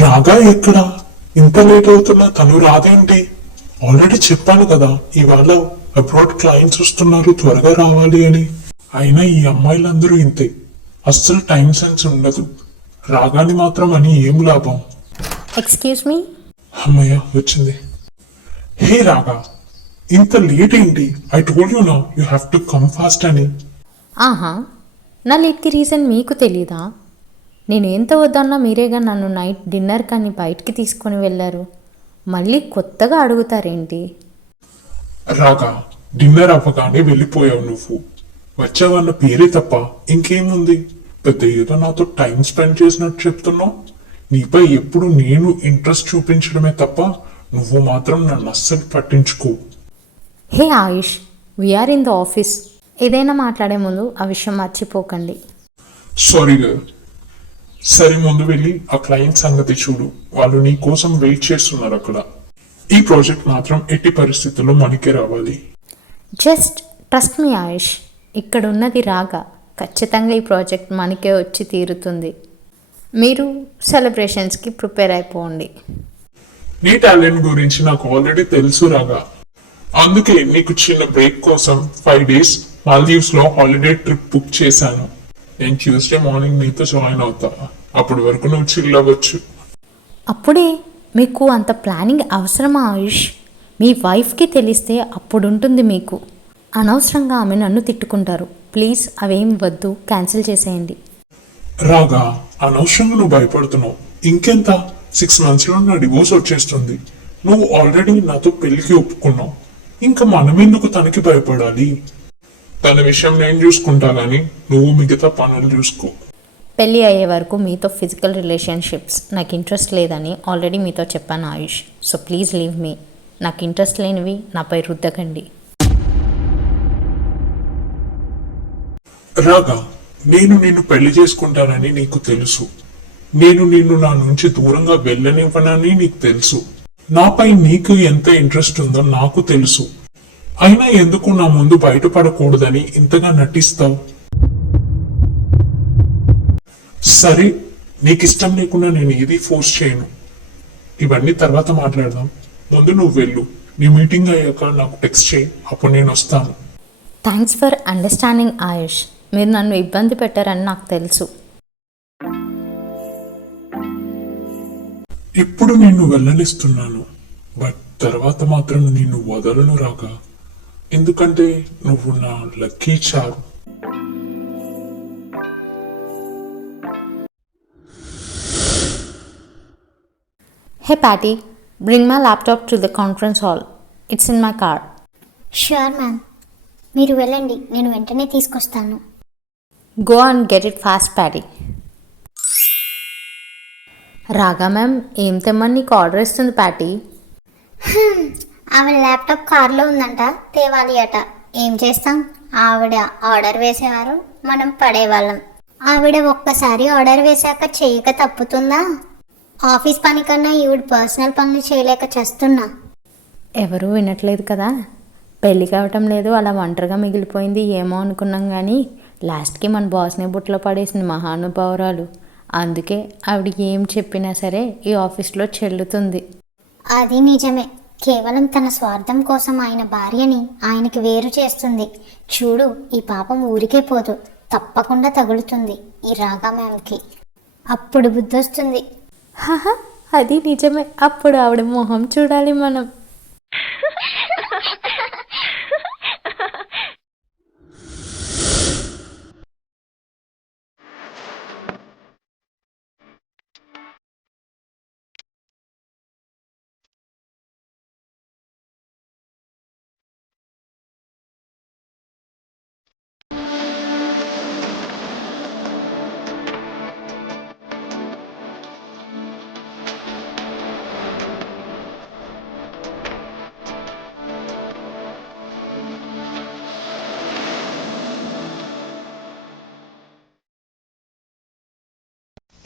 రాగా ఎక్కడ? ఇంత లేట్ అవుతున్నా తను రాదేంటి? ఆల్రెడీ చెప్పాను కదా ఇవాళ అబ్రాడ్ క్లయింట్స్ వస్తున్నారు, త్వరగా రావాలి అని. అయినా ఈ అమ్మాయిలందరూ ఇంతే, అస్సలు టైం సెన్స్ ఉండదు. రాగాని మాత్రం అని ఏం లాభం? Excuse me. అమ్మయ్య వచ్చింది. హే రాగా, ఇంత లేట్ ఏంటి? I told you know you have to come fast అని. ఆహా, నా లేట్కి రీజన్ మీకు తెలీదా? నేను ఎంత వద్దన్నా మీరేగా నన్ను నైట్ డిన్నర్ కానీ బయటికి తీసుకొని వెళ్ళారు. మళ్ళీ కొత్తగా అడుగుతారేంటి? రాగా, డిన్నర్ అవ్వగానే వెళ్ళిపోయావు నువ్వు. వచ్చావన్న పేరే తప్ప ఇంకేముంది? పెద్ద ఏదో నాతో టైం స్పెండ్ చేసినట్టు చెప్తున్నావు. నీపై ఎప్పుడు నేను ఇంట్రెస్ట్ చూపించడమే తప్ప నువ్వు మాత్రం నన్ను అస్సలు పట్టించుకో. హే ఆయుష్, వీఆర్ ఇన్ ద ఆఫీస్. ఏదైనా మాట్లాడే ముందు ఆ విషయం మర్చిపోకండి. Sorry girl. సరే, ముందు వెళ్ళి ఆ క్లయింట్ సంగతి చూడు. వాళ్ళు నీ కోసం వెయిట్ చేస్తున్నారు అక్కడ. ఈ ప్రాజెక్ట్ మాత్రం ఎట్టి పరిస్థితుల్లో మనకే రావాలి. జస్ట్ ట్రస్ట్ మీ ఆయుష్. ఇక్కడ ఉన్నది రాగా. ఖచ్చితంగా ఈ ప్రాజెక్ట్ మనకే వచ్చి తీరుతుంది. మీరు సెలబ్రేషన్స్కి ప్రిపేర్ అయిపోండి. నీ టాలెంట్ గురించి నాకు ఆల్రెడీ తెలుసు రాగా. అందుకే నీకు చిన్న బ్రేక్ కోసం 5 days మాల్దీవ్స్ లో హాలిడే ట్రిప్ బుక్ చేశాను. నేను ట్యూస్డే మార్నింగ్ నీతో జాయిన్ అవుతా. అప్పటి వరకు నువ్వు చిల్ అవ్వచ్చు. అప్పుడే మీకు అంత ప్లానింగ్ అవసరమా ఆయుష్? మీ వైఫ్కి తెలిస్తే అప్పుడుంటుంది మీకు. అనవసరంగా ఆమె నన్ను తిట్టుకుంటారు. ప్లీజ్ అవేం వద్దు, క్యాన్సిల్ చేసేయండి. రాగా, అనవసరంగా నువ్వు భయపడుతున్నావు. ఇంకెంత? 6 months లో నా డివోర్స్ వచ్చేస్తుంది. నువ్వు ఆల్రెడీ నాతో పెళ్లికి ఒప్పుకున్నావు. ఇంకా మనం ఎందుకు తనకి భయపడాలి? తన విషయం నేను చూసుకుంటా గానీ నువ్వు మిగతా పనులు చూసుకో. పెళ్ళి అయ్యే వరకు మీతో ఫిజికల్ రిలేషన్షిప్స్ నాకు ఇంట్రెస్ట్ లేదని ఆల్రెడీ మీతో చెప్పాను Ayush. So please leave me. నాకు ఇంట్రెస్ట్ లేనివి నాపై రుద్దకండి. రాగా, నేను నిన్ను పెళ్లి చేసుకుంటానని నీకు తెలుసు. నేను నిన్ను నా నుంచి దూరంగా వెళ్ళనివ్వనని నీకు తెలుసు. నాపై నీకు ఎంత ఇంట్రెస్ట్ ఉందో నాకు తెలుసు. అయినా ఎందుకు నా ముందు బయటపడకూడదని ఇంతగా నటిస్తావు? సరే, నీకు ఇష్టం లేకుండా నేను ఏది ఫోర్స్ చేయను. ఇవన్నీ తర్వాత మాట్లాడదాం. ముందు నువ్వు వెళ్ళు. నీ మీటింగ్ అయ్యాక నాకు టెక్స్ట్ చేయి, అప్పుడు నేను వస్తాను. థ్యాంక్స్ ఫర్ అండర్స్టాండింగ్ ఆయుష్. మీరు నన్ను ఇబ్బంది పెట్టారని నాకు తెలుసు. ఇప్పుడు నిన్ను వెళ్ళనిస్తున్నాను, బట్ తర్వాత మాత్రం నిన్ను వదలను రాగా. ఎందుకంటే నువ్వు నా lucky Charu. Hey Patty, bring my laptop to the conference hall. It's in my car. Sure ma'am, మీరు వెళ్ళండి, నేను వెంటనే తీసుకొస్తాను. Go and get it fast Patty. Raga ma'am, ఏం తెమ్మని నీకు ఆర్డర్ ఇస్తుంది ప్యాటీ? ఆవిడ ల్యాప్టాప్ కార్లో ఉందంట, తేవాలి అట. ఏం చేస్తాం, ఆవిడ ఆర్డర్ వేసేవారు, మనం పడేవాళ్ళం. ఆవిడ ఒక్కసారి ఆర్డర్ వేశాక చేయక తప్పుతుందా? ఆఫీస్ పని కన్నా ఈవిడ పర్సనల్ పనులు చేయలేక చేస్తున్నా. ఎవరూ వినట్లేదు కదా. పెళ్ళి కావటం లేదు, అలా ఒంటరిగా మిగిలిపోయింది ఏమో అనుకున్నాం కానీ లాస్ట్కి మన బాస్ని బుట్టలో పడేసింది మహానుభావురాలు. అందుకే ఆవిడ ఏం చెప్పినా సరే ఈ ఆఫీస్లో చెల్లుతుంది. అది నిజమే. కేవలం తన స్వార్థం కోసం ఆయన భార్యని ఆయనకి వేరు చేస్తుంది. చూడు, ఈ పాపం ఊరికే పోదు, తప్పకుండా తగులుతుంది ఈ రాగా మ్యామ్కి. అప్పుడు బుద్ధొస్తుంది. హహ, అది నిజమే. అప్పుడు ఆవిడ మొహం చూడాలి మనం.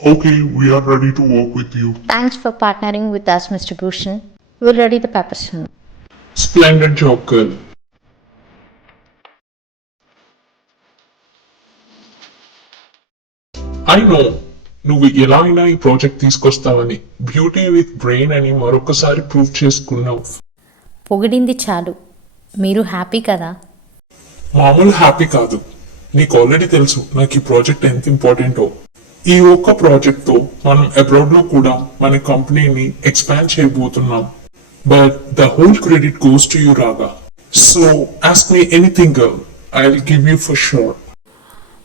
Okay, we are ready to work with you. Thanks for partnering with us, mister Bhushan. Will ready the papers. Splendid job girl. I know నువ్వు ఎలా అయినా ఈ ప్రాజెక్ట్ తీసుకొస్తావని, బ్యూటీ విత్ బ్రెయిన్ అని మరొకసారి ప్రూవ్ చేసుకున్నావు. పొగిడింది చాలు. మీరు హ్యాపీ కదా? మామూలు హ్యాపీ కాదు. నీకు ఆల్రెడీ తెలుసు నాకు ఈ ప్రాజెక్ట్ ఎంత ఇంపార్టెంటో. ఈ ఒక్క ప్రాజెక్ట్ తో మనం అబ్రాడ్ లో కూడా మన కంపెనీని ఎక్స్పాండ్ చేయబోతున్నాం. But the whole credit goes to you Raga. So ask me anything girl, I will give you for sure.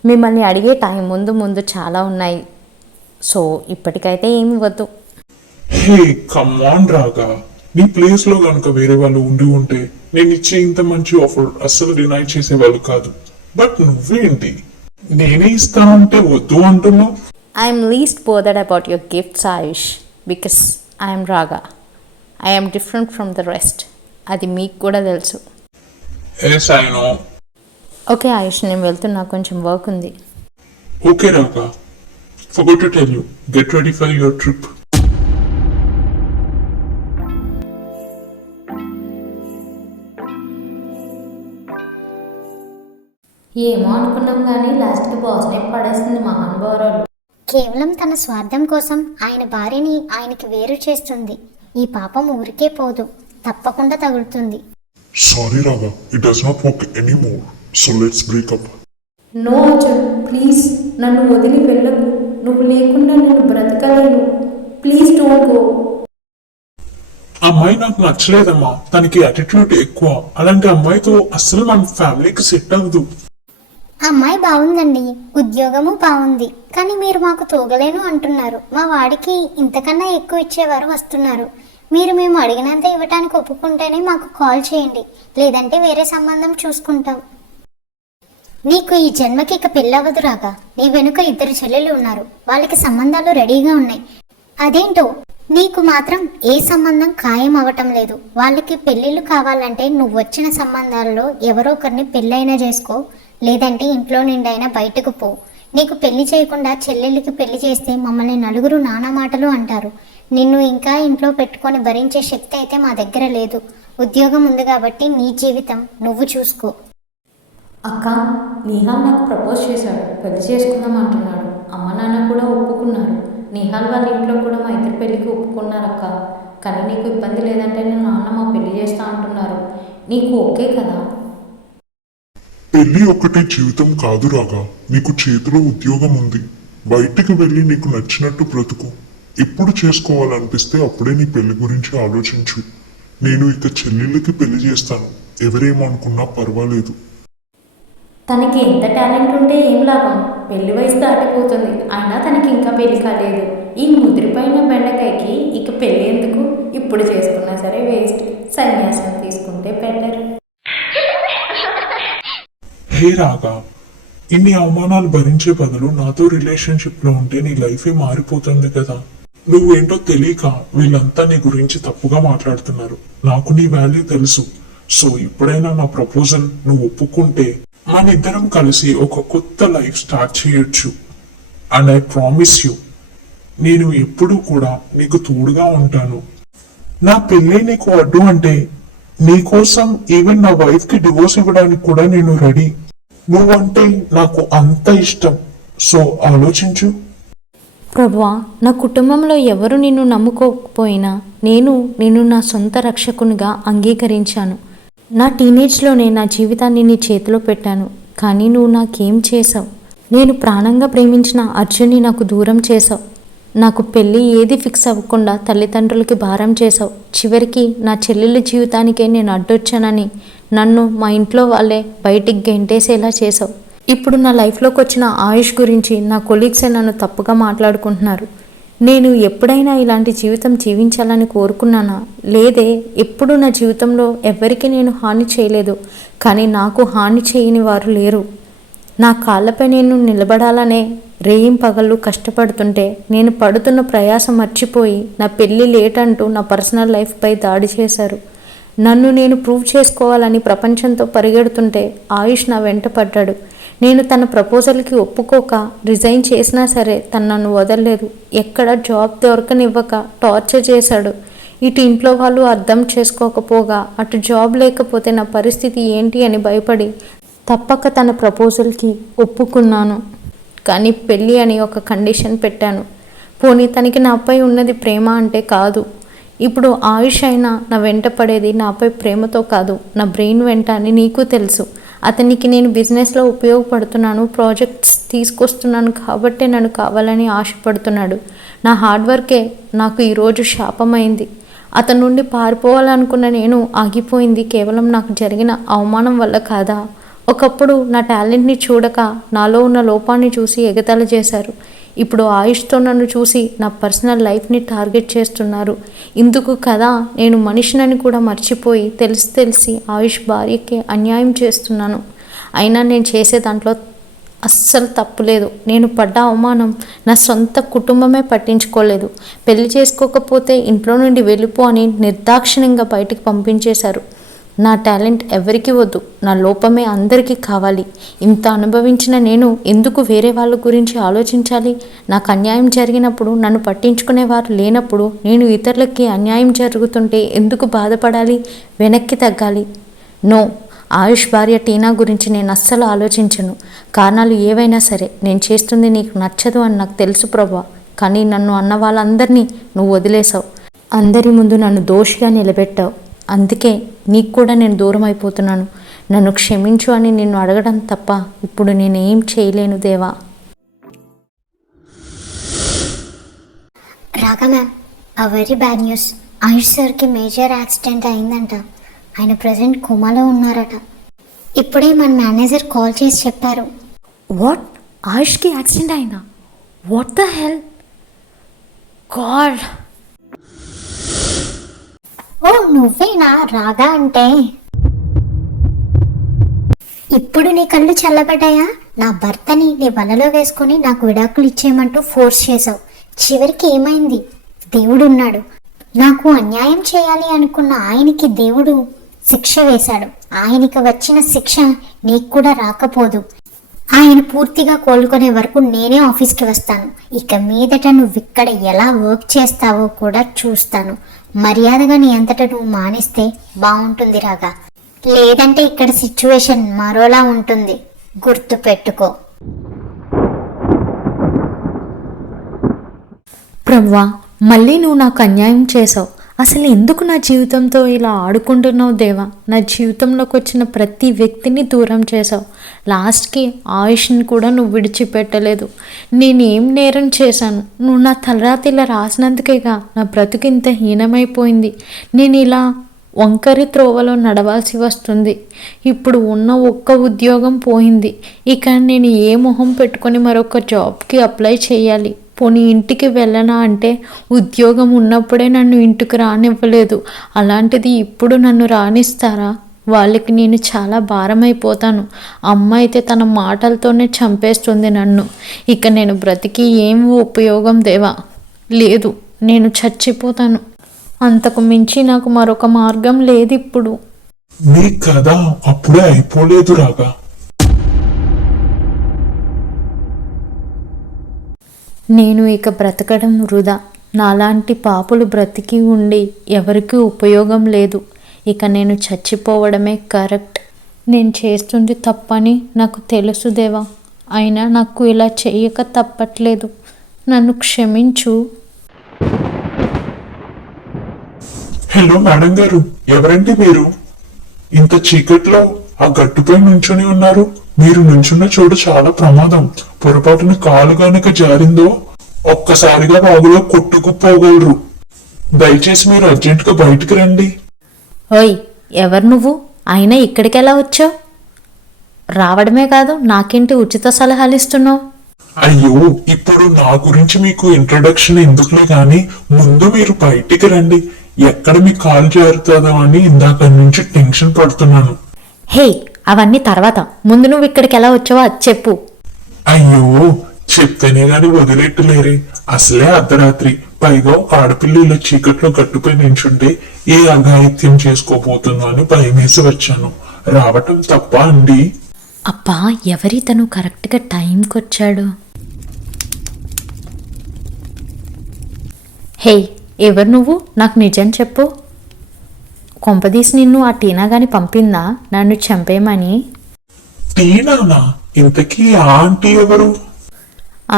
మిమ్మల్ని అడిగే టైం ముందు చాలా ఉన్నాయి. సో ఇప్పటికైతే ఏమి వద్దు. హే కమ్ ఆన్ రాగా, నీ ప్లేస్ లో కనుక వేరే వాళ్ళు ఉండి ఉంటే నేను ఇచ్చే ఇంత మంచి ఆఫర్ అస్సలు డినై చేసేవాళ్ళు కాదు. బట్ నువ్వేంటి నేనే ఇస్తానంటే వద్దు అంటున్నావు? I'm least bothered about your gifts Ayush, because I'm Raga. I'm different from the rest. అది మీకు కూడా తెలుసు. Yes I know. Okay Ayush, నేను వెళ్తున్నా, కొంచెం వర్క్ ఉంది. ఓకే రాగా, forgot to tell you, get ready for your trip. ఏమో అనుకున్నాం కానీ లాస్ట్కి బాస్నే పడేస్తుంది మహానుభావురాలు. కేవలం తన స్వార్థం కోసం ఆయన భార్యని ఆయనకి వేరు చేస్తుంది. ఈ పాపం ఊరికే పోదు, తప్పకుండా తగులుతుంది. Sorry, Raga. It does not work anymore. So let's break up. No Arjun, please నన్ను వదిలి వెళ్ళకు. నువ్వు లేకుండా నేను బ్రతకలేను. Please don't go. అమ్మాయి నాకు నచ్చలేదమ్మా, తనకి అటిట్యూడ్ ఎక్కువ. అలాంటి అమ్మాయితో అస్సలు మన ఫ్యామిలీకి సెట్ అవ్వదు. అమ్మాయి బాగుందండి, ఉద్యోగము బాగుంది, కానీ మీరు మాకు తోగలేను అంటున్నారు. మా వాడికి ఇంతకన్నా ఎక్కువ ఇచ్చేవారు వస్తున్నారు. మీరు మేము అడిగినంత ఇవ్వటానికి ఒప్పుకుంటేనే మాకు కాల్ చేయండి, లేదంటే వేరే సంబంధం చూసుకుంటాం. నీకు ఈ జన్మకి ఇక పెళ్ళవదు రాగా. నీ వెనుక 2 చెల్లెలు ఉన్నారు, వాళ్ళకి సంబంధాలు రెడీగా ఉన్నాయి. అదేంటో నీకు మాత్రం ఏ సంబంధం ఖాయం అవ్వటం లేదు. వాళ్ళకి పెళ్ళిళ్ళు కావాలంటే నువ్వు వచ్చిన సంబంధాల్లో ఎవరో ఒకరిని పెళ్ళైనా చేసుకో, లేదంటే ఇంట్లో నిండైనా బయటకు పో. నీకు పెళ్లి చేయకుండా చెల్లెళ్ళకి పెళ్లి చేస్తే మమ్మల్ని నలుగురు నానా మాటలు అంటారు. నిన్ను ఇంకా ఇంట్లో పెట్టుకొని భరించే శక్తి అయితే మా దగ్గర లేదు. ఉద్యోగం ఉంది కాబట్టి నీ జీవితం నువ్వు చూసుకో. అక్క, నిహాల్ నాకు ప్రపోజ్ చేశాడు, పెళ్లి చేసుకుందాం అంటున్నాడు. అమ్మ నాన్న కూడా ఒప్పుకున్నారు. నిహాల్ వాళ్ళ ఇంట్లో కూడా మా ఇద్దరు పెళ్ళికి ఒప్పుకున్నారు అక్క. కానీ నీకు ఇబ్బంది లేదంటే నేను నాన్న మా పెళ్లి చేస్తా అంటున్నారు. నీకు ఓకే కదా? పెళ్లి ఒక్కటే జీవితం కాదు రాగా. నీకు చేతిలో ఉద్యోగం ఉంది. బయటికి వెళ్ళి నీకు నచ్చినట్టు బ్రతుకు. ఎప్పుడు చేసుకోవాలనిపిస్తే అప్పుడే నీ పెళ్లి గురించి ఆలోచించు. నేను ఇక చెల్లెళ్ళకి పెళ్లి చేస్తాను, ఎవరేమనుకున్నా పర్వాలేదు. తనకి ఎంత టాలెంట్ ఉంటే ఏం లాభం? పెళ్లి వయసు దాటిపోతుంది, అయినా తనకి ఇంకా పెళ్లి కాలేదు. ఈ ముదిరిపోయిన బెండకాయకి ఇక పెళ్లి ఎందుకు? ఇప్పుడు చేసుకున్నా సరే వేస్ట్. సన్యాసం తీసుకుంటే బెటర్. హే రాగా, ఇన్ని అవమానాలు భరించే బదులు నాతో రిలేషన్షిప్ లో ఉంటే నీ లైఫే మారిపోతుంది కదా. నువ్వేంటో తెలియక వీళ్ళంతా నీ గురించి తప్పుగా మాట్లాడుతున్నారు. నాకు నీ వాల్యూ తెలుసు. సో ఇప్పుడైనా నా ప్రపోజల్ నువ్వు ఒప్పుకుంటే మన ఇద్దరం కలిసి ఒక కొత్త లైఫ్ స్టార్ట్ చేయొచ్చు. అండ్ ఐ ప్రామిస్ యూ, నేను ఎప్పుడూ కూడా నీకు తోడుగా ఉంటాను. నా పెళ్ళి నీకు అడ్డు అంటే నీకోసం ఈవెన్ నా వైఫ్ కి డివోర్స్ ఇవ్వడానికి కూడా నేను రెడీ. నువ్వంటే నాకు అంత ఇష్టం. సో ఆలోచించు. ప్రభువా, నా కుటుంబంలో ఎవరు నిన్ను నమ్ముకోకపోయినా నేను నా సొంత రక్షకునిగా అంగీకరించాను. నా టీనేజ్లోనే నా జీవితాన్ని నీ చేతిలో పెట్టాను. కానీ నువ్వు నాకేం చేసావు? నేను ప్రాణంగా ప్రేమించిన అర్జున్ని నాకు దూరం చేసావు. నాకు పెళ్ళి ఏది ఫిక్స్ అవ్వకుండా తల్లిదండ్రులకి భారం చేసావు. చివరికి నా చెల్లెళ్ళ జీవితానికే నేను అడ్డొచ్చానని నన్ను మా ఇంట్లో వాళ్ళే బయటికి గెంటేసేలా చేసావు. ఇప్పుడు నా లైఫ్లోకి వచ్చిన ఆయుష్ గురించి నా కొలీగ్సే నన్ను తప్పుగా మాట్లాడుకుంటున్నారు. నేను ఎప్పుడైనా ఇలాంటి జీవితం జీవించాలని కోరుకున్నానా? లేదే. ఎప్పుడు నా జీవితంలో ఎవరికి నేను హాని చేయలేదు. కానీ నాకు హాని చేయని వారు లేరు. నా కాళ్ళపై నేను నిలబడాలనే రేయింపగళ్ళు కష్టపడుతుంటే నేను పడుతున్న ప్రయాసం మర్చిపోయి నా పెళ్ళి లేట్ అంటూ నా పర్సనల్ లైఫ్పై దాడి చేశారు. నన్ను నేను ప్రూవ్ చేసుకోవాలని ప్రపంచంతో పరిగెడుతుంటే ఆయుష్ నా వెంట పడ్డాడు. నేను తన ప్రపోజల్కి ఒప్పుకోక రిజైన్ చేసినా సరే తను నన్ను వదలలేదు. ఎక్కడ జాబ్ దొరకనివ్వక టార్చర్ చేశాడు. ఇటు ఇంట్లో వాళ్ళు అర్థం చేసుకోకపోగా అటు జాబ్ లేకపోతే నా పరిస్థితి ఏంటి అని భయపడి తప్పక తన ప్రపోజల్కి ఒప్పుకున్నాను. కానీ పెళ్ళి అని ఒక కండిషన్ పెట్టాను. పోనీ తనకి నాపై ఉన్నది ప్రేమ అంటే కాదు. ఇప్పుడు ఆయుష్ అయినా నా వెంట పడేది నాపై ప్రేమతో కాదు, నా బ్రెయిన్ వెంట అని నీకు తెలుసు. అతనికి నేను బిజినెస్లో ఉపయోగపడుతున్నాను, ప్రాజెక్ట్స్ తీసుకొస్తున్నాను కాబట్టే నన్ను కావాలని ఆశపడుతున్నాడు. నా హార్డ్ వర్కే నాకు ఈరోజు శాపమైంది. అతని నుండి పారిపోవాలనుకున్న నేను ఆగిపోయింది కేవలం నాకు జరిగిన అవమానం వల్ల కాదా? ఒకప్పుడు నా టాలెంట్ని చూడక నాలో ఉన్న లోపాన్ని చూసి ఎగతాళి చేశారు. ఇప్పుడు ఆయుష్తో నన్ను చూసి నా పర్సనల్ లైఫ్ని టార్గెట్ చేస్తున్నారు. ఇందుకు కదా నేను మనిషినని కూడా మర్చిపోయి తెలిసి ఆయుష్ భార్యకి అన్యాయం చేస్తున్నాను. అయినా నేను చేసే దాంట్లో అస్సలు తప్పులేదు. నేను పడ్డ అవమానం నా సొంత కుటుంబమే పట్టించుకోలేదు. పెళ్లి చేసుకోకపోతే ఇంట్లో నుండి వెళ్ళిపో అని నిర్దాక్షిణ్యంగా బయటికి పంపించేశారు. నా టాలెంట్ ఎవరికి వద్దు, నా లోపమే అందరికీ కావాలి. ఇంత అనుభవించిన నేను ఎందుకు వేరే వాళ్ళ గురించి ఆలోచించాలి? నాకు అన్యాయం జరిగినప్పుడు నన్ను పట్టించుకునేవారు లేనప్పుడు నేను ఇతరులకి అన్యాయం జరుగుతుంటే ఎందుకు బాధపడాలి, వెనక్కి తగ్గాలి? నో, ఆయుష్ భార్య టీనా గురించి నేను అస్సలు ఆలోచించను. కారణాలు ఏవైనా సరే నేను చేస్తుంది నీకు నచ్చదు అని నాకు తెలుసు ప్రభా. కానీ నన్ను అన్న వాళ్ళందరినీ నువ్వు వదిలేసావు. అందరి ముందు నన్ను దోషిగా నిలబెట్టావు. అందుకే నీకు కూడా నేను దూరం అయిపోతున్నాను. నన్ను క్షమించు అని నిన్ను అడగడం తప్ప ఇప్పుడు నేనేం చేయలేను దేవా. రాగా మ్యామ్, ఆ వెరీ బ్యాడ్ న్యూస్. ఆయుష్ సార్కి మేజర్ యాక్సిడెంట్ అయిందంట. ఆయన ప్రజెంట్ కోమాలో ఉన్నారట. ఇప్పుడే మన మేనేజర్ కాల్ చేసి చెప్పారు. వాట్? ఆయుష్కి యాక్సిడెంట్ అయిందా? What the hell god. ఓ నువ్వేనా రాగా అంటే? ఇప్పుడు నీ కళ్ళు చల్లబడ్డాయా? నా భర్తని నీ వలలో వేసుకొని నాకు విడాకులు ఇచ్చేయమంటూ ఫోర్స్ చేసావు. చివరికి ఏమైంది? దేవుడున్నాడు. నాకు అన్యాయం చేయాలి అనుకున్న ఆయనకి దేవుడు శిక్ష వేశాడు. ఆయనకి వచ్చిన శిక్ష నీకు కూడా రాకపోదు. ఆయన పూర్తిగా కోలుకునే వరకు నేనే ఆఫీస్కి వస్తాను. ఇక మీదట నువ్వు ఇక్కడ ఎలా వర్క్ చేస్తావో కూడా చూస్తాను. మర్యాదగా నీ అంతటా నువ్వు మానేస్తే బాగుంటుంది రాగా. లేదంటే ఇక్కడ సిచ్యువేషన్ మరోలా ఉంటుంది, గుర్తు పెట్టుకో. ప్రభువా, మళ్ళీ నువ్వు నాకు అన్యాయం చేసావు. అసలు ఎందుకు నా జీవితంతో ఇలా ఆడుకుంటున్నావు దేవా? నా జీవితంలోకి వచ్చిన ప్రతి వ్యక్తిని దూరం చేసావు. లాస్ట్కి ఆయుష్ని కూడా నువ్వు విడిచిపెట్టలేదు. నేనేం నేరం చేశాను? నువ్వు నా తలరాత ఇలా రాసినందుకేగా నా బ్రతుకు ఇంత హీనమైపోయింది. నేను ఇలా వంకరి త్రోవలో నడవాల్సి వస్తుంది. ఇప్పుడు ఉన్న ఒక్క ఉద్యోగం పోయింది. ఇక నేను ఏ మొహం పెట్టుకొని మరొక జాబ్కి అప్లై చేయాలి? పోనీ ఇంటికి వెళ్ళనా అంటే ఉద్యోగం ఉన్నప్పుడే నన్ను ఇంటికి రానివ్వలేదు. అలాంటిది ఇప్పుడు నన్ను రానిస్తారా? వాళ్ళకి నేను చాలా భారమైపోతాను. అమ్మ అయితే తన మాటలతోనే చంపేస్తుంది నన్ను. ఇక నేను బ్రతికి ఏం ఉపయోగం దేవా? లేదు, నేను చచ్చిపోతాను. అంతకు మించి నాకు మరొక మార్గం లేదు ఇప్పుడు. నీ కథ అప్పుడే అయిపోలేదు రాగా. నేను ఇక బ్రతకడం వృధా. నాలాంటి పాపులు బ్రతికి ఉండి ఎవరికీ ఉపయోగం లేదు. ఇక నేను చచ్చిపోవడమే కరెక్ట్. నేను చేస్తుంది తప్పని నాకు తెలుసు దేవా. అయినా నాకు ఇలా చేయక తప్పట్లేదు. నన్ను క్షమించు. హలో మేడం గారు, ఎవరండి మీరు? ఇంత చీకట్లో ఆ గట్టుపై నుంచుని ఉన్నారు. మీరు నుంచున్న చోటు చాలా ప్రమాదం. పొరపాటున కాలు గనుక జారిందో ఒక్కసారిగా వాగులో కొట్టుకుపోగలరు. దయచేసి మీరు అర్జెంటుగా బయటికి రండి. ఓయ్, ఎవరు నువ్వు? అయినా ఇక్కడికి ఎలా వచ్చావు? రావడమే కాదు, నాకేంటి ఉచిత సలహాలు ఇస్తున్నావు? అయ్యో, ఇప్పుడు నా గురించి మీకు ఇంట్రొడక్షన్ ఎందుకులే గాని ముందు మీరు బయటికి రండి. ఎక్కడ మీ కాలు జారుతుందో అని ఇందాక నుంచి టెన్షన్ పడుతున్నాను. హే, అవన్నీ తర్వాత. ముందు నువ్వు ఇక్కడికి ఎలా వచ్చావో అది చెప్పు. అయ్యో, చెప్తేనే గాని వదిలేట్టులేరే. అసలే అర్ధరాత్రి, పైగా ఆడపిల్ల ఇలా చీకట్లో గట్టుపై నించుంటే ఏ అఘాయిత్యం చేసుకోబోతుందో అని భయమేసి వచ్చాను. రావటం తప్ప అండి? అబ్బా, ఎవరి తను కరెక్ట్గా టైంకి వచ్చాడు. హే, ఎవరు నువ్వు? నాకు నిజం చెప్పు. కొంపదీసి నిన్ను ఆ టీనా గాని పంపిందా నన్ను చంపేయమని? టీనానా? ఇంతకీ ఆ ఆంటీ ఎవరు?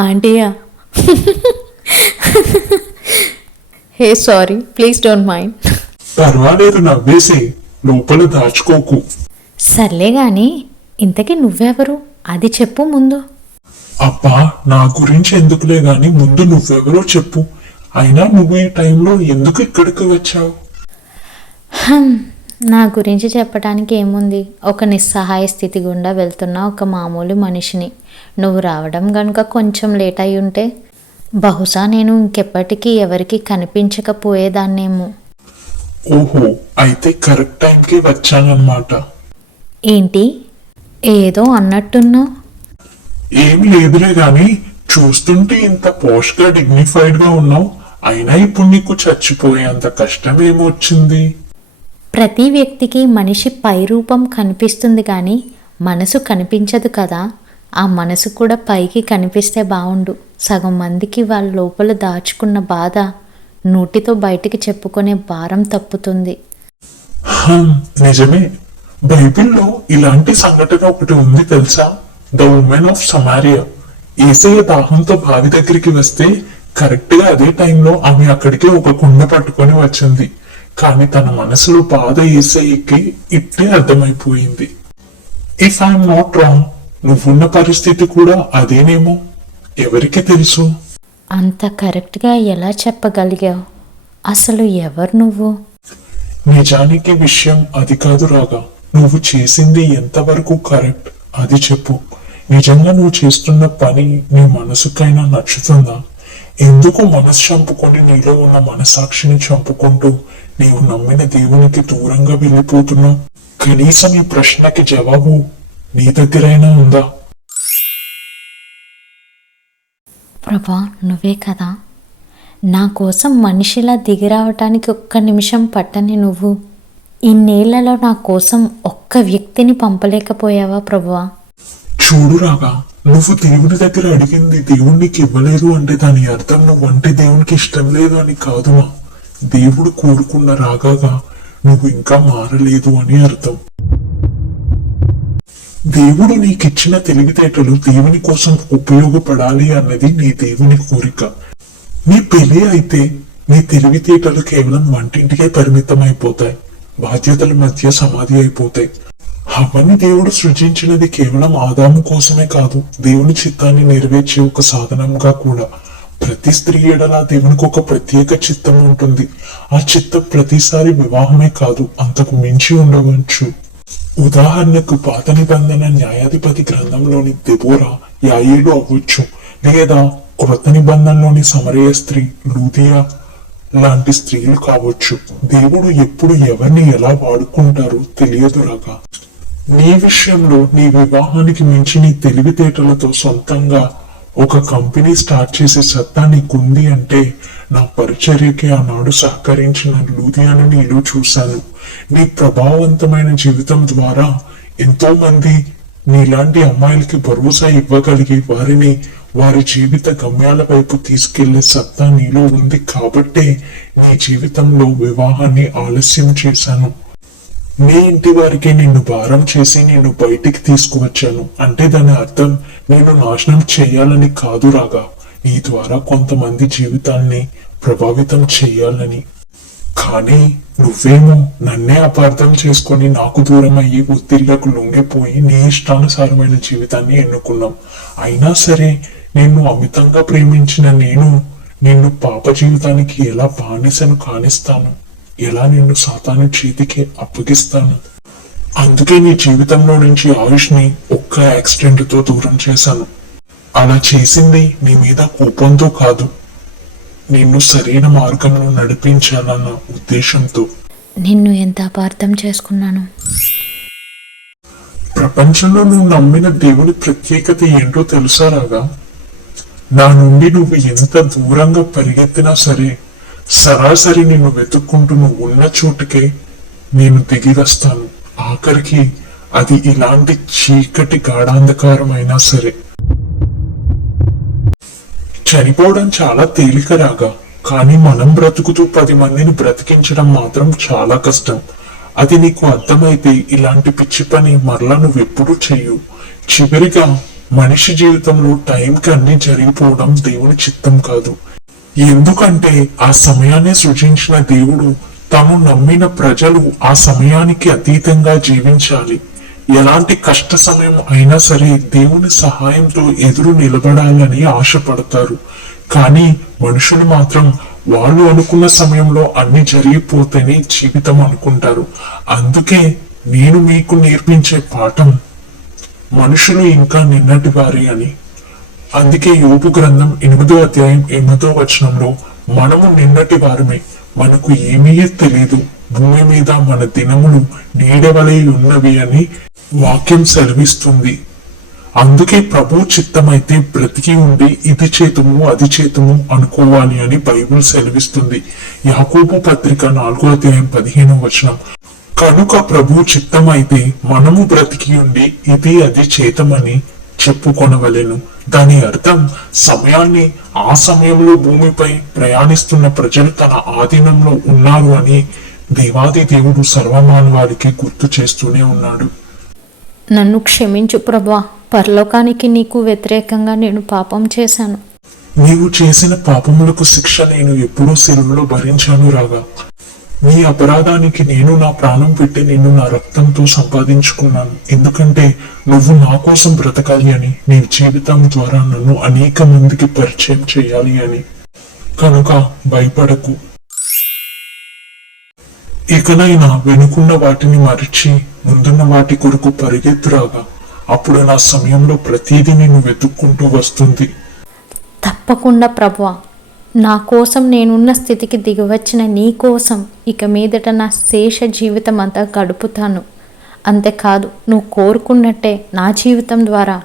ఆంటీయా? Hey sorry, please don't mind. పర్వాలేదు, నవ్వేసి లోపల దాచుకోకు. సర్లే గాని ఇంతకీ నువ్వెవరు అది చెప్పు ముందు. అబ్బా, నా గురించి ఎందుకులే గాని ముందు నువ్వెవరో చెప్పు. అయినా నువ్వు ఈ టైంలో ఎందుకు ఇక్కడికి వచ్చావు? నా గురించి చెప్పడానికి ఏముంది, ఒక నిస్సహాయ స్థితి గుండా వెళ్తున్న ఒక మామూలు మనిషిని. నువ్వు రావడం గనుక కొంచెం లేట్ అయి ఉంటే బహుశా నేను ఇంకెప్పటికీ ఎవరికి కనిపించకపోయేదాన్నేమో. ఓహో, అయితే కరెక్ట్ టైంకి వచ్చానన్నమాట. ఏంటి ఏదో అన్నట్టున్నావు? ఏం లేదులే గాని చూస్తుంటే ఇంత పోష్ గా డిగ్నిఫైడ్ గా ఉన్నావు. అయినా ఇప్పుడు నీకు చచ్చిపోయేంత కష్టం ఏమొచ్చింది? ప్రతి వ్యక్తికి మనిషి పై రూపం కనిపిస్తుంది కానీ మనసు కనిపించదు కదా. ఆ మనసు కూడా పైకి కనిపిస్తే బాగుండు. సగం మందికి వాళ్ళ లోపల దాచుకున్న బాధ నోటితో బయటికి చెప్పుకునే భారం తప్పుతుంది. నిజమే. బైబిల్లో ఇలాంటి సంఘటన ఒకటి ఉంది తెలుసా? The women of Samaria. Yesayya దాహంతో బావి దగ్గరికి వస్తే కరెక్ట్ గా అదే టైంలో ఆమె అక్కడికి ఒక కుండ పట్టుకొని వచ్చింది. కానీ తన మనసులో బాధ ఏసయ్యకి ఇట్టే అర్థమైపోయింది. ఇఫ్ ఐఎమ్ నాట్ రాంగ్, నువ్వున్న పరిస్థితి కూడా అదేనేమో, ఎవరికి తెలుసు? అంత కరెక్ట్గా ఎలా చెప్పగలిగావు? అసలు ఎవరు నువ్వు? నిజానికి విషయం అది కాదు రాగా. నువ్వు చేసింది ఎంతవరకు కరెక్ట్ అది చెప్పు. నిజంగా నువ్వు చేస్తున్న పని నీ మనసుకైనా నచ్చుతుందా? ఎందుకు మనసు చంపుకొని నీలో ఉన్న మనసాక్షిని చంపుకుంటూ నీవు నమ్మిన దేవునికి దూరంగా వెళ్ళిపోతున్నావు? కనీసం ఈ ప్రశ్నకి జవాబు నీ దగ్గరైనా ఉందా? ప్రభా, నువ్వే కదా. నా కోసం మనిషిలా దిగిరావటానికి ఒక్క నిమిషం పట్టని నువ్వు ఇన్నేళ్లలో నా కోసం ఒక్క వ్యక్తిని పంపలేకపోయావా ప్రభువా? చూడు రాగా, నువ్వు దేవుని దగ్గర అడిగింది దేవుడు నీకు ఇవ్వలేదు అంటే దాని అర్థం నువ్వంటే దేవునికి ఇష్టం లేదు అని కాదుమా. దేవుడు కోరుకున్న రాగాగా నువ్వు ఇంకా మారలేదు అని అర్థం. దేవుడు నీకిచ్చిన తెలివితేటలు దేవుని కోసం ఉపయోగపడాలి అన్నది నీ దేవుని కోరిక. నీ పెళ్లి అయితే నీ తెలివితేటలు కేవలం వంటింటికే పరిమితం అయిపోతాయి, బాధ్యతల మధ్య సమాధి అయిపోతాయి. అవన్నీ దేవుడు సృజించినది కేవలం ఆదాము కోసమే కాదు, దేవుని చిత్తాన్ని నెరవేర్చే ఒక సాధనంగా కూడా. ప్రతి స్త్రీ ఎడల దేవునికి ఒక ప్రత్యేక చిత్తం ఉంటుంది. ఆ చిత్తం ప్రతిసారి వివాహమే కాదు, అంతకు మించి ఉండవచ్చు. ఉదాహరణకు పాత నిబంధన న్యాయాధిపతి గ్రంథంలోని దెబోరా యాయేలు అవ్వచ్చు, లేదా కొత్త నిబంధనలోని సమరయ స్త్రీ లూదియా లాంటి స్త్రీలు కావచ్చు. దేవుడు ఎప్పుడు ఎవరిని ఎలా వాడుకుంటారో తెలియదు రాగా. నీ విషయంలో నీ వివాహానికి మించి నీ తెలివితేటలతో సొంతంగా ఒక కంపెనీ స్టార్ట్ చేసే సత్తా నీకుంది అంటే నా పరిచర్యకి ఆనాడు సహకరించిన లూదియాను నీలో చూశాను. నీ ప్రభావవంతమైన జీవితం ద్వారా ఎంతో మంది నీలాంటి అమ్మాయిలకి భరోసా ఇవ్వగలిగి వారిని వారి జీవిత గమ్యాల వైపు తీసుకెళ్లే సత్తా నీలో ఉంది కాబట్టే నీ జీవితంలో వివాహాన్ని ఆలస్యం చేశాను. నీ ఇంటి వారికి నిన్ను భారం చేసి నిన్ను బయటికి తీసుకువచ్చాను అంటే దాని అర్థం నేను నాశనం చేయాలని కాదు రాగా, నీ ద్వారా కొంతమంది జీవితాల్ని ప్రభావితం చేయాలని. కానీ నువ్వేమో నన్నే అపార్థం చేసుకొని నాకు దూరం అయ్యి ఒత్తిళ్లకు లొంగిపోయి నీ ఇష్టానుసారమైన జీవితాన్ని ఎన్నుకున్నాం. అయినా సరే నిన్ను అమితంగా ప్రేమించిన నేను నిన్ను పాప జీవితానికి ఎలా బానిసను కానిస్తాను, ఎలా నిన్ను సాతాను చేతికి అప్పగిస్తాను? అందుకే నీ జీవితంలో నుంచి ఆయుష్ని ఒక్క యాక్సిడెంట్ తో దూరం చేశాను. అలా చేసింది నీ మీద కోపంతో కాదు, నిన్ను సరైన మార్గంలో నడిపించాలన్న ఉద్దేశంతో. నిన్ను ఎంత అపార్థం చేసుకున్నాను. ప్రపంచంలో నువ్వు నమ్మిన దేవుని ప్రత్యేకత ఏంటో తెలుసా రాగా? నా నుండి నువ్వు ఎంత దూరంగా పరిగెత్తినా సరే సరాసరి నిన్ను వెతుక్కుంటూ నువ్వు ఉన్న చోటుకే నేను దిగి వస్తాను. ఆఖరికి అది ఇలాంటి చీకటి గాఢాంధకారం అయినా సరే. చనిపోవడం చాలా తేలిక రాగా, కానీ మనం బ్రతుకుతూ 10 మందిని బ్రతికించడం మాత్రం చాలా కష్టం. అది నీకు అర్థమైతే ఇలాంటి పిచ్చి పని మరలా నువ్వెప్పుడూ చెయ్యు. చివరిగా మనిషి జీవితంలో టైంకి అన్ని జరిగిపోవడం దేవుని చిత్తం కాదు. ఎందుకంటే ఆ సమయాన్ని సృజించిన దేవుడు తను నమ్మిన ప్రజలు ఆ సమయానికి అతీతంగా జీవించాలి. ఎలాంటి కష్ట సమయం అయినా సరే దేవుని సహాయంతో ఎదురు నిలబడాలని ఆశపడతారు. కానీ మనుషులు మాత్రం వాళ్ళు అనుకున్న సమయంలో అన్ని జరిగిపోతేనే జీవితం అనుకుంటారు. అందుకే నేను మీకు నేర్పించే పాఠం మనుషులు ఇంకా నిన్నటి వారే అని. అందుకే యోబు గ్రంథం 8వ అధ్యాయం 8వ వచనంలో మనము నిన్నటి వారమే, మనకు ఏమీ తెలియదు, భూమి మీద మన దినములు నీడవలే ఉన్నవి అని వాక్యం సెలవిస్తుంది. అందుకే ప్రభు చిత్తమైతే బ్రతికి ఉండి ఇది చేతుము అది చేతుము అనుకోవాలి అని బైబిల్ సెలవిస్తుంది. యాకోబు పత్రిక 4వ అధ్యాయం 15వ వచనం. కనుక ప్రభు చిత్తమైతే మనము బ్రతికి ఉండి ఇది అది చేతమని చెప్పుకొనవలెను. దాని అర్థం సమయాన్ని ఆ సమయంలో భూమిపై ప్రయాణిస్తున్న ప్రజలు తన ఆధీనంలో ఉన్నారు అని దేవాది దేవుడు సర్వమానవాళికి గుర్తు చేస్తూనే ఉన్నాడు. నన్ను క్షమించు ప్రభా, పరలోకానికి నీకు వ్యతిరేకంగా నేను పాపం చేశాను. నీవు చేసిన పాపములకు శిక్ష నేను ఎప్పుడూ సిలువలో భరించాను రాగా. నీ అపరాధానికి నేను నా ప్రాణం పెట్టి నిన్ను నా రక్తంతో సంపాదించుకున్నాను. ఎందుకంటే నువ్వు నా కోసం బ్రతకాలి అని, నీ జీవితం ద్వారా నన్ను అనేక మందికి పరిచయం చేయాలి అని. కనుక భయపడకు. ఇకనైనా వెనుకున్న వాటిని మరిచి ముందున్న వాటి కొరకు పరిగెత్తురాగా. అప్పుడు నా సమయంలో ప్రతిదీ నిన్ను వెతుక్కుంటూ వస్తుంది. తప్పకుండా ప్రభువా, నా కోసం నేనున్న స్థితికి దిగివచ్చిన నీ కోసం ఇక మీదట నా శేష జీవితం అంతా గడుపుతాను. అంతేకాదు, నువ్వు కోరుకున్నట్టే నా జీవితం ద్వారా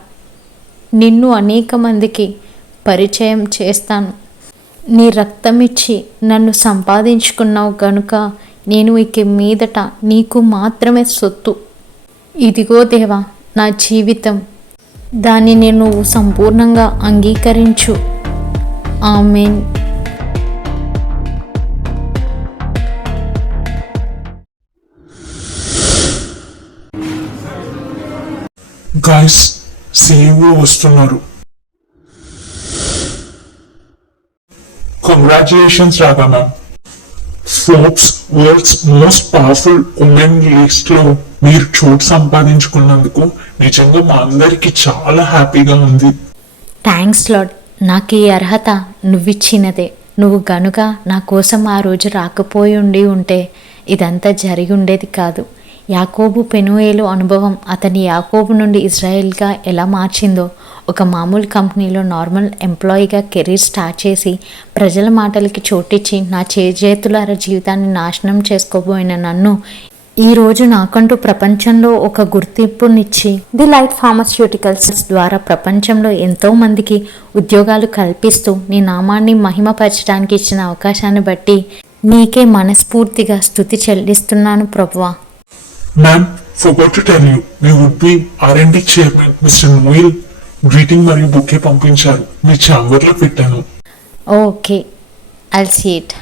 నిన్ను అనేక మందికి పరిచయం చేస్తాను. నీ రక్తం ఇచ్చి నన్ను సంపాదించుకున్నావు గనుక నేను ఇక మీదట నీకు మాత్రమే సొత్తు. ఇదిగో దేవా నా జీవితం, దాన్ని నేను సంపూర్ణంగా అంగీకరించు. ఆమేన్. గాయస్, CEO వస్తున్నారు. కంగ్రాచులేషన్స్ రాగా ma'am. Forbes world's most powerful women list లో మీరు చోటు సంపాదించుకున్నందుకు నిజంగా మా అందరికి చాలా హ్యాపీగా ఉంది. Thanks lord. నాకు ఈ అర్హత నువ్విచ్చినదే. నువ్వు గనుక నా కోసం ఆ రోజు రాకపోయి ఉంటే ఇదంతా జరిగి ఉండేది కాదు. యాకోబు పెనుయేలు అనుభవం అతని యాకోబు నుండి ఇజ్రాయెల్గా ఎలా మార్చిందో, ఒక మామూలు కంపెనీలో నార్మల్ ఎంప్లాయీగా కెరీర్ స్టార్ట్ చేసి ప్రజల మాటలకి చోటిచ్చి నా చేతులార జీవితాన్ని నాశనం చేసుకోబోయిన నన్ను ఈరోజు నాకంటూ ప్రపంచంలో ఒక గుర్తింపునిచ్చి ది లైట్ ఫార్మాస్యూటికల్స్ ద్వారా ప్రపంచంలో ఎంతో మందికి ఉద్యోగాలు కల్పిస్తూ నీ నామాన్ని మహిమపరచడానికి ఇచ్చిన అవకాశాన్ని బట్టి నీకే మనస్ఫూర్తిగా స్తుతి చెల్లిస్తున్నాను ప్రభువా. Ma'am, forgot to tell you, మీ would be R&D chairman mister Noel greeting మరియు బుకే పంపించారు. మీ ఛాంబర్లో పెట్టాను. Okay, I'll see it.